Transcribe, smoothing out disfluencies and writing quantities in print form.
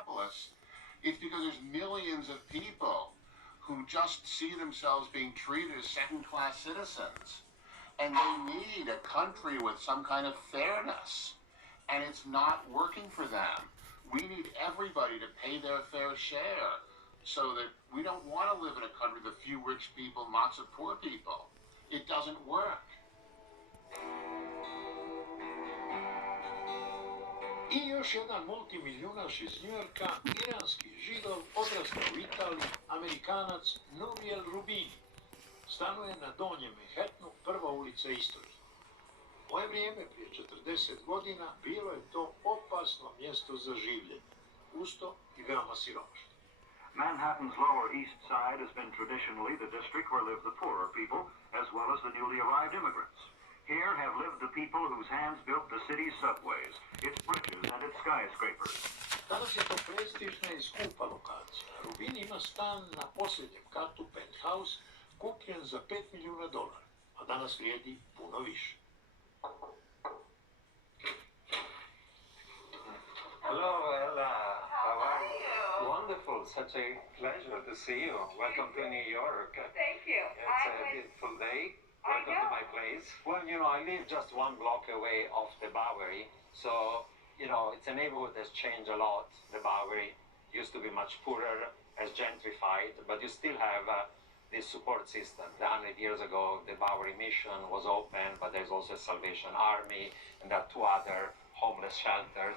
Minneapolis, it's because there's millions of people who just see themselves being treated as second-class citizens. And they need a country with some kind of fairness. And it's not working for them. We need everybody to pay their fair share so that we don't want to live in a country with a few rich people, lots of poor people. It doesn't work. I još jedan multimilionaš iz Njujorka, iranski židov, odrastao u Italiji, Amerikanac Nouriel Rubini. Stanuje na Donjem Manhattanu, prva ulica istorije. U moje vrijeme, prije 40 godina, bilo je to opasno mjesto za življenje, usto i veoma siromašno. Manhattan's Lower East Side has been traditionally the district where live the poorer people, as well as the newly arrived immigrants. Here have lived the people whose hands built the city's subways, its bridges, and its skyscrapers. Danas je to prestižna i skupa lokacija. Rubini ima stan na posljednjem katu, penthouse, kupljen za $5 milijuna, a danas vrijedi puno više. Hello, Ella. How are you? Wonderful. Such a pleasure to see you. Welcome to New York. Thank you. It's a beautiful day. Welcome to my place. Well, I live just 1 block away of the Bowery. So, it's a neighborhood that's changed a lot. The Bowery used to be much poorer, has gentrified, but you still have this support system. 100 years ago, the Bowery Mission was open, but there's also a Salvation Army, and there are 2 other homeless shelters.